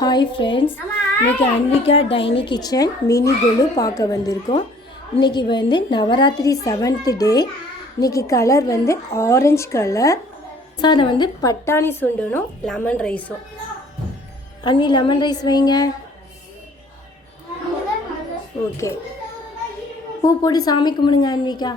Hi friends, இன்றைக்கி Anvika tiny kitchen mini கொலு பார்க்க வந்திருக்கோம். இன்றைக்கி நவராத்திரி 7th டே. இன்றைக்கி கலர் ஆரஞ்சு கலர். அதை பட்டாணி சுண்டனும் லெமன் ரைஸும். அன்வி லெமன் ரைஸ் வைங்க. ஓகே, பூ போட்டு சாமி கும்பிடுங்க அன்விகா.